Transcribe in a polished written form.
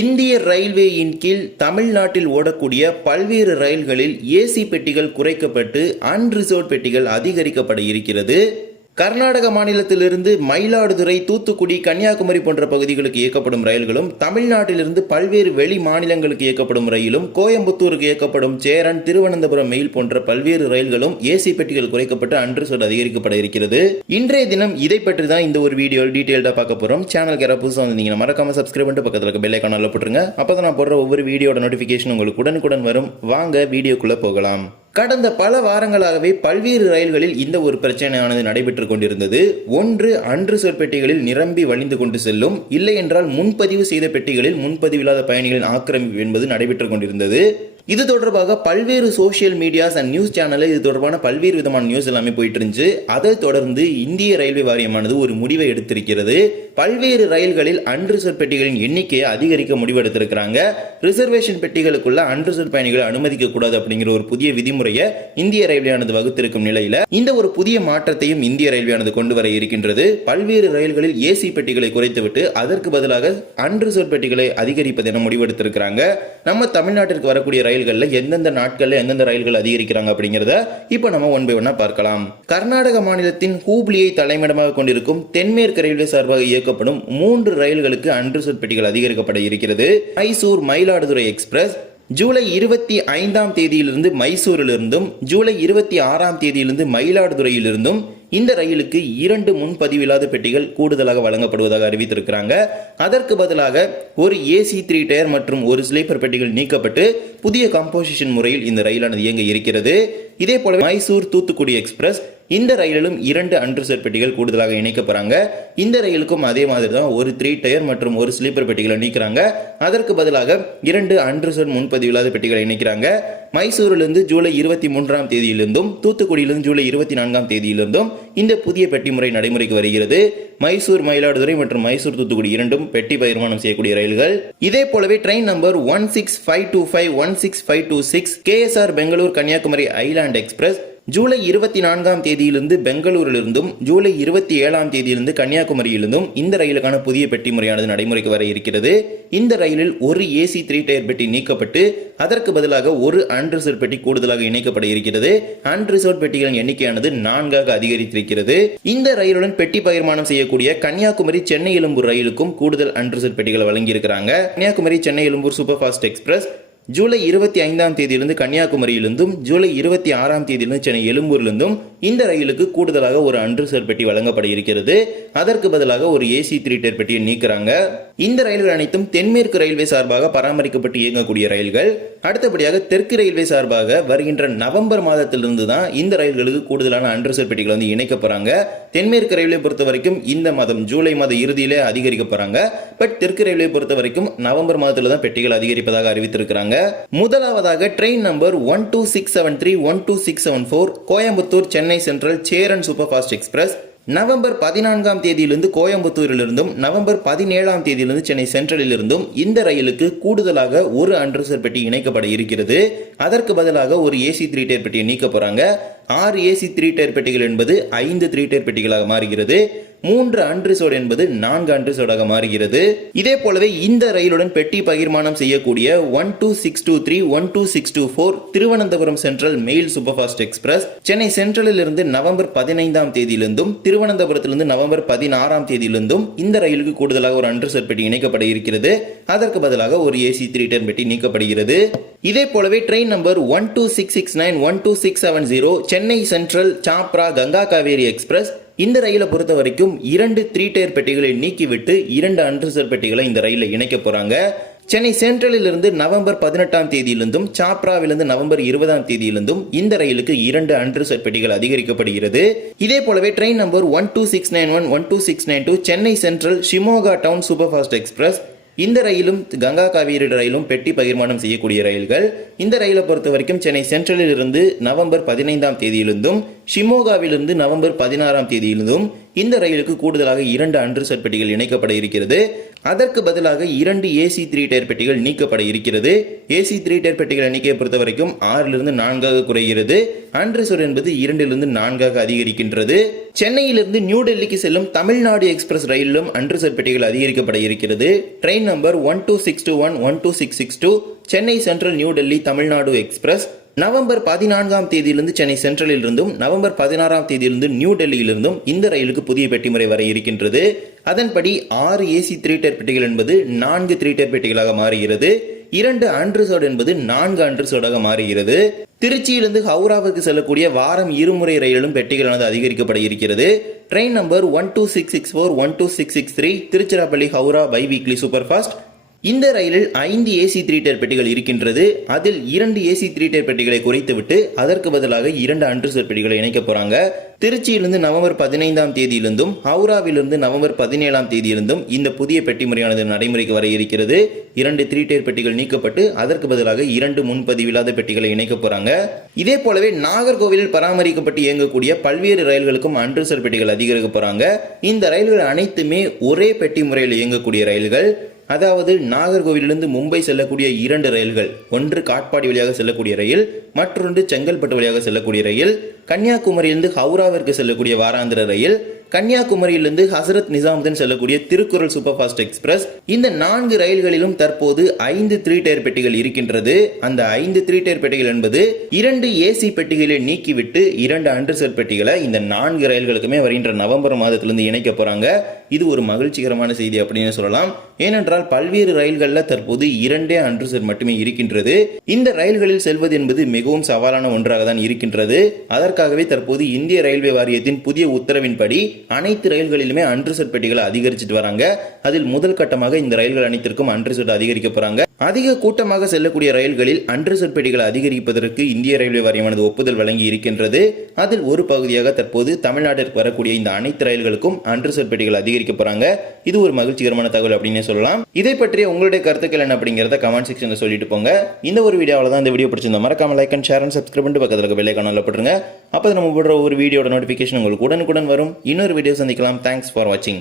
இந்திய ரயில்வேயின் கீழ் தமிழ்நாட்டில் ஓடக்கூடிய பல்வேறு ரயில்களில் ஏசி பெட்டிகள் குறைக்கப்பட்டு அன்ரிசர்வ்ட் பெட்டிகள் அதிகரிக்கப்பட இருக்கிறது. கர்நாடக மாநிலத்திலிருந்து மயிலாடுதுறை, தூத்துக்குடி, கன்னியாகுமரி போன்ற பகுதிகளுக்கு இயக்கப்படும் ரயில்களும், தமிழ்நாட்டிலிருந்து பல்வேறு வெளி மாநிலங்களுக்கு இயக்கப்படும் ரயிலும், கோயம்புத்தூருக்கு இயக்கப்படும் சேரன், திருவனந்தபுரம் மெயில் போன்ற பல்வேறு ரயில்களும் ஏசி பெட்டிகள் குறைக்கப்பட்டு அன்ரிசர்வ்ட் அதிகரிக்கப்பட இருக்கிறது. இன்றைய தினம் இதை பற்றி தான் இந்த ஒரு வீடியோ டீடைல்டா பார்க்க போறோம். சேனலுக்கு யாராவது புதுசாக வந்தீங்கன்னா மறக்காம சப்ஸ்கிரைப் பண்ணிட்டு பக்கத்துல இருக்க பெல் ஐகானை போட்டுருங்க. அப்பதான் நான் போடுற ஒவ்வொரு வீடியோட நோட்டிபிகேஷன் உங்களுக்கு உடனுக்குடன் வரும். வாங்க வீடியோக்குள்ள போகலாம். கடந்த பல வாரங்களாகவே பல்வேறு ரயில்களில் இந்த ஒரு பிரச்சனையானது நடைபெற்றுக் கொண்டிருந்தது. ஒன்று, அன்ரிசர்வ்ட் பெட்டிகளில் நிரம்பி வழிந்து கொண்டு செல்லும், இல்லை என்றால் முன்பதிவு செய்த பெட்டிகளில் முன்பதிவில்லாத பயணிகளின் ஆக்கிரமிப்பு என்பது நடைபெற்றுக் கொண்டிருந்தது. இது தொடர்பாக பல்வேறு சோசியல் மீடியாஸ் அண்ட் நியூஸ் சேனல்ல இது தொடர்பான பல்வேறு விதமான நியூஸ் எல்லாமே போயிட்டு இருந்துச்சு. அதை தொடர்ந்து இந்திய ரயில்வே வாரியமானது ஒரு முடிவை எடுத்திருக்கிறது. பல்வேறு ரயில்களில் அன்ரிசர்வ் பெட்டிகளின் எண்ணிக்கையை அதிகரிக்க முடிவெடுத்திருக்கிறாங்க. ரிசர்வேஷன் பெட்டிகளுக்குள்ள அன்ரிசர்வ் பயணிகளை அனுமதிக்க கூடாது அப்படிங்கிற ஒரு புதிய விதிமுறையை இந்திய ரயில்வேயானது வகுத்திருக்கும் நிலையில இந்த ஒரு புதிய மாற்றத்தையும் இந்திய ரயில்வேயானது கொண்டு வர இருக்கின்றது. பல்வேறு ரயில்களில் ஏசி பெட்டிகளை குறைத்துவிட்டு அதற்கு பதிலாக அன்ரிசர்வ் பெட்டிகளை அதிகரிப்பது என முடிவெடுத்திருக்கிறாங்க. நம்ம தமிழ்நாட்டிற்கு வரக்கூடிய ரயில்கள்ல எந்தெந்த நாட்கள்ல எந்தெந்த ரயில்கள் அதிகரிக்கிறாங்க அப்படிங்கறத இப்ப நம்ம ஒன் பை ஒன்னா பார்க்கலாம். கர்நாடக மாநிலத்தின் ஹூப்ளியை தலைமையிடமாக கொண்டிருக்கும் தென்மேற்கு ரயில்வே சார்பாக இயக்கப்படும் 3 ரயில்களுக்கு அன்ரிசர்வ் பெட்டிகள் அதிகரிக்கப்பட இருக்கிறது. மைசூர் மயிலாடுதுறை எக்ஸ்பிரஸ் ஜூலை 25ஆம் தேதியிலிருந்து மைசூரிலிருந்தும், ஜூலை 26ஆம் தேதியிலிருந்து மயிலாடுதுறையிலிருந்தும் இந்த ரயிலுக்கு 2 முன்பதிவில்லாத பெட்டிகள் கூடுதலாக வழங்கப்படுவதாக அறிவித்திருக்கிறாங்க. அதற்கு பதிலாக ஒரு ஏசி 3 டயர் மற்றும் ஒரு ஸ்லீப்பர் பெட்டிகள் நீக்கப்பட்டு புதிய கம்போசிஷன் முறையில் இந்த ரயிலானது இயங்க இருக்கிறது. இதே போல மைசூர் தூத்துக்குடி எக்ஸ்பிரஸ் இந்த ரயிலிலும் 2 அன்ரிசர்வ் பெட்டிகள் கூடுதலாக இணைக்கப்படுறாங்க. இந்த ரயிலுக்கும் அதே மாதிரி தான் ஒரு 3 டயர் மற்றும் ஒரு ஸ்லீப்பர் பெட்டிகளை நீக்கிறாங்க. அதற்கு பதிலாக 2 அன்ரிசர்வ் முன்பதிவில்லாத பெட்டிகளை இணைக்கிறாங்க. மைசூரிலிருந்து ஜூலை 23ஆம் தேதியிலிருந்தும், தூத்துக்குடியிலிருந்து ஜூலை 24ஆம் தேதியிலிருந்தும் இந்த புதிய பெட்டி முறை நடைமுறைக்கு வருகிறது. மைசூர் மயிலாடுதுறை மற்றும் மைசூர் தூத்துக்குடி இரண்டும் பெட்டி பகிர்மானம் செய்யக்கூடிய ரயில்கள். இதே போலவே train number 16525, 16526 KSR Bangalore Kanyakumari island express July 24ஆம் தேதியிலிருந்து பெங்களூரிலிருந்தும், ஜூலை 27ஆம் தேதியிலிருந்து கன்னியாகுமரியிலிருந்தும் இந்த ரயிலுக்கான புதிய பெட்டி முறையானது நடைமுறைக்கு வர இருக்கிறது. இந்த ரயிலில் ஒரு ஏசி 3 டயர் பெட்டி நீக்கப்பட்டு அதற்கு பதிலாக ஒரு அன்ரிசர்வ் பெட்டி கூடுதலாக இணைக்கப்பட இருக்கிறது. அன்ரிசர்வ் பெட்டிகளின் எண்ணிக்கையானது 4ஆக அதிகரித்திருக்கிறது. இந்த ரயிலுடன் பெட்டி பகிர்மானம் செய்யக்கூடிய கன்னியாகுமரி சென்னை எழும்பூர் ரயிலுக்கும் கூடுதல் அன்ரிசர்வ் பெட்டிகளை வழங்கி இருக்கிறாங்க. Kanyakumari Chennai Egmore super fast express July 25ஆம் தேதியிலிருந்து கன்னியாகுமரியிலிருந்தும், ஜூலை 26ஆம் தேதியிலிருந்து சென்னை எழும்பூரிலிருந்தும் இந்த ரயிலுக்கு கூடுதலாக ஒரு அன்ரிசர்வ் பெட்டி வழங்கப்பட இருக்கிறது. அதற்கு பதிலாக ஒரு ஏசி 3 டயர் பெட்டியை நீக்கிறாங்க. இந்த ரயில்கள் அனைத்தும் தென்மேற்கு ரயில்வே சார்பாக பராமரிக்கப்பட்டு இயங்கக்கூடிய ரயில்கள். அடுத்தபடியாக தெற்கு ரயில்வே சார்பாக வருகின்ற நவம்பர் மாதத்திலிருந்து தான் இந்த ரயில்களுக்கு கூடுதலான அன்ரிசர்வ் பெட்டிகள் வந்து இணைக்கப்படுறாங்க. தென்மேற்கு ரயில்வே பொறுத்த வரைக்கும் இந்த மாதம் ஜூலை மாத இறுதியிலே அதிகரிக்கப்படுறாங்க. பட் தெற்கு ரயில்வே பொறுத்த வரைக்கும் நவம்பர் மாதத்தில் தான் பெட்டிகள் அதிகரிப்பதாக அறிவித்திருக்கிறாங்க. முதலாவதாக train number 12673, 12674 Coimbatore Chennai central Cheran super fast express November 14ஆம் தேதியிலிருந்து கோயம்புத்தூரிலிருந்தும், நவம்பர் 17ஆம் தேதியிலிருந்து சென்னை சென்ட்ரலிலிருந்தும் இந்த ரயிலுக்கு கூடுதலாக ஒரு அன்ரிசர்வ் பெட்டி இணைக்கப்பட இருக்கிறது. அதற்கு பதிலாக ஒரு ஏசி 3 டயர் பெட்டியை நீக்க போறாங்க. 6 ஏசி 3 டயர் பெட்டிகள் என்பது 5 3 டயர் பெட்டிகளாக மாறுகிறது. 3 அன்ரிசர்வ்ட் என்பது 4 அன்ரிசர்வ்டாக மாறுகிறது. இதே போலவே இந்த ரயிலுடன் பெட்டி பகிர்மானம் செய்யக்கூடிய 12623, 12624 Thiruvananthapuram central mail super fast express Chennai சென்ட்ரலில் இருந்து நவம்பர் 15ஆம் தேதியிலிருந்தும், திருவனந்தபுரத்திலிருந்து நவம்பர் 16ஆம் தேதியிலிருந்தும் இந்த ரயிலுக்கு கூடுதலாக ஒரு அன்ரிசர்வ் பெட்டி இணைக்கப்பட இருக்கிறது. அதற்கு பதிலாக ஒரு ஏசி 3 டயர் பெட்டி நீக்கப்படுகிறது. இதே போலவே train number 12669, 12670 Chennai central Chopra Ganga Kaveri express இந்த ரயிலை பொறுத்த வரைக்கும் 2 3 டயர் பெட்டிகளை நீக்கிவிட்டு 2 அன்ரிசர்வ் பெட்டிகளை இந்த ரயிலில் இணைக்க போறாங்க. சென்னை சென்ட்ரலில் இருந்து நவம்பர் 18ஆம் தேதியிலிருந்தும், சாப்ராவிலிருந்து நவம்பர் 20ஆம் தேதியிலிருந்தும் இந்த ரயிலுக்கு 2 அன்ரிசர்வ் பெட்டிகள் அதிகரிக்கப்படுகிறது. இதே போலவே train number 12691, 12692 Chennai Central Shimoga Town super fast express இந்த ரயிலும் கங்கா காவேரி ரயிலும் பெட்டி பகிர்மானம் செய்யக்கூடிய ரயில்கள். இந்த ரயிலை பொறுத்த வரைக்கும் சென்னை சென்ட்ரலில் இருந்து நவம்பர் 15ஆம் தேதியிலிருந்தும், ஷிமோகாவிலிருந்து நவம்பர் 16ஆம் தேதியிலிருந்தும் இந்த ரயிலுக்கு கூடுதலாக 2 அன்ரிசர்வ் பெட்டிகள் இணைக்கப்பட இருக்கிறது. அதற்கு பதிலாக 2 ஏசி 3 டயர் பெட்டிகள் நீக்கப்பட இருக்கிறது. ஏசி 3 டயர் பெட்டிகள் எண்ணிக்கையை பொறுத்த வரைக்கும் 6லிருந்து 4ஆக குறைகிறது. அன்ரிசர்வ் என்பது 2லிருந்து 4ஆக அதிகரிக்கின்றது. சென்னையிலிருந்து நியூ டெல்லிக்கு செல்லும் தமிழ்நாடு எக்ஸ்பிரஸ் ரயிலிலும் அன்ரிசர்வ் பெட்டிகள் அதிகரிக்கப்பட இருக்கிறது. Train number 12621 12662 Chennai central new Delhi Tamil Nadu express November 14ஆம் தேதியிலிருந்து சென்னை சென்ட்ரலில் இருந்தும் நவம்பர் 16ஆம் தேதியிலிருந்து நியூ டெல்லியிலிருந்தும் இந்த ரயிலுக்கு புதிய பெட்டி முறை வர இருக்கின்றது. அதன்படி 6 ஏசி 3 டயர் பெட்டிகள் என்பது 4 3 டயர் பெட்டிகளாக மாறுகிறது. 2 அன்ரிசர்வ்ட் என்பது 4 அன்ரிசர்வ்டாக மாறுகிறது. திருச்சியிலிருந்து ஹவுராவுக்கு செல்லக்கூடிய வாரம் இருமுறை ரயிலும் பெட்டிகளானது அதிகரிக்கப்பட இருக்கிறது. Train number 12664 12663 Tiruchirappalli Howrah biweekly super fast. இந்த ரயிலில் 5 ஏசி 3 டயர் பெட்டிகள் இருக்கின்றது. அதில் 2 ஏசி 3 டயர் பெட்டிகளை குறைத்துவிட்டு அதற்கு பதிலாக 2 அன்ரிசர்வ் பெட்டிகளை இணைக்க போறாங்க. திருச்சியிலிருந்து நவம்பர் 15ஆம் தேதியிலிருந்தும் ஹவுராவிலிருந்து நவம்பர் 17ஆம் தேதியிலிருந்தும் இந்த புதிய பெட்டி முறையானது நடைமுறைக்கு வர இருக்கிறது. 2 3 டயர் பெட்டிகள் நீக்கப்பட்டு அதற்கு பதிலாக 2 முன்பதிவில்லாத பெட்டிகளை இணைக்க போறாங்க. இதே போலவே நாகர்கோவிலில் பராமரிக்கப்பட்டு இயங்கக்கூடிய பல்வேறு ரயில்களுக்கும் அன்ரிசர்வ் பெட்டிகள் அதிகரிக்க போறாங்க. இந்த ரயில்கள் அனைத்துமே ஒரே பெட்டி முறையில் இயங்கக்கூடிய ரயில்கள். அதாவது நாகர்கோவிலிருந்து மும்பை செல்லக்கூடிய 2 ரயில்கள், ஒன்று காட்பாடி வழியாக செல்லக்கூடிய ரயில், மற்றொன்று செங்கல்பட்டு வழியாக செல்லக்கூடிய ரயில், கன்னியாகுமரியிலிருந்து ஹவுராவிற்கு செல்லக்கூடிய வாராந்திர ரயில், கன்னியாகுமரியிலிருந்து ஹசரத் நிசாமுதீன் செல்லக்கூடிய திருக்குறள் சூப்பர் ஃபாஸ்ட் எக்ஸ்பிரஸ். இந்த 4 ரயில்களிலும் தற்போது 5 3 டயர் பெட்டிகள் இருக்கின்றது. அந்த 5 3 டயர் பெட்டிகள் என்பது 2 ஏசி பெட்டிகளை நீக்கிவிட்டு 2 அன்ரிசர்வ் பெட்டிகளை இந்த 4 ரயில்களுக்குமே வருகின்ற நவம்பர் மாதத்திலிருந்து இணைக்க போறாங்க. இது ஒரு மகிழ்ச்சிகரமான செய்தி அப்படின்னு சொல்லலாம். ஏனென்றால் பல்வேறு ரயில்களில் தற்போது 2 அன்ரிசர்வ் மட்டுமே இருக்கின்றது. இந்த ரயில்களில் செல்வது என்பது மிகவும் சவாலான ஒன்றாக தான் இருக்கின்றது. அதற்காகவே தற்போது இந்திய ரயில்வே வாரியத்தின் புதிய உத்தரவின்படி அனைத்து ரயில்களிலுமே அன்ரிசர்வ் பெட்டிகளை அதிகரிச்சுட்டு வராங்க. அதில் முதல் கட்டமாக இந்த ரயில்கள் அனைத்திற்கும் அன்ரிசர்வ் அதிகரிக்க போறாங்க. அதிக கூட்டமாக செல்லக்கூடிய ரயில்களில் அன்ரிசர்வ் பெட்டிகளை அதிகரிப்பதற்கு இந்திய ரயில்வே வாரியமானது ஒப்புதல் வழங்கி இருக்கின்றது. அதில் ஒரு பகுதியாக தற்போது தமிழ்நாட்டிற்கு வரக்கூடிய இந்த அனைத்து ரயில்களுக்கும் அன்ரிசர்வ் பெட்டிகள் அதிகரிக்க போறாங்க. இது ஒரு மகிழ்ச்சிகரமான தகவல் அப்படின்னு சொல்லலாம். இதை பற்றிய உங்களுடைய கருத்துக்கள் என்ன அப்படிங்கறத கமெண்ட் செக்ஷன்ல சொல்லிட்டு போங்க. இந்த ஒரு வீடியோவில் தான் இந்த வீடியோ பிடிச்சிருந்தா மறக்காம like and share and subscribe பண்ணிட்டு பக்கத்துல இருக்க பெல் ஐகானை போட்டுருங்க. அப்போ நம்ம போடுற ஒரு வீடியோட நோட்டிபிகேஷன் உங்களுக்கு உடனுக்குடன் வரும். இன்னொரு வீடியோ சந்திக்கலாம். தேங்க்ஸ் ஃபார் வாட்சிங்.